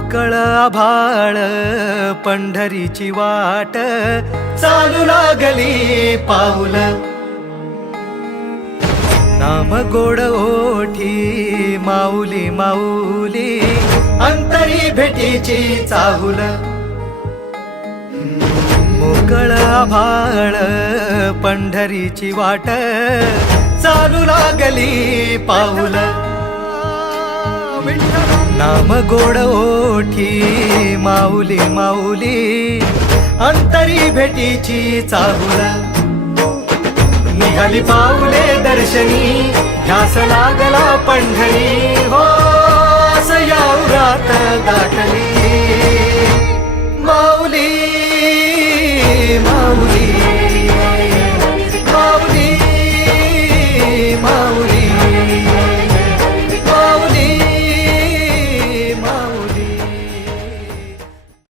मोकळ आभाळ पंढरीची वाट चालू लागली पाऊल नाम गोड ओठी माऊली माऊली अंतरी भेटीची चाहुल मोकळ आभाळ पंढरीची वाट चालू लागली पाऊल नाम गोड ओठी माऊली माऊली अंतरी भेटीची चाहुल निघाली पाऊले दर्शनी ध्यास लागला पंढरी हो असं या उरात दाटली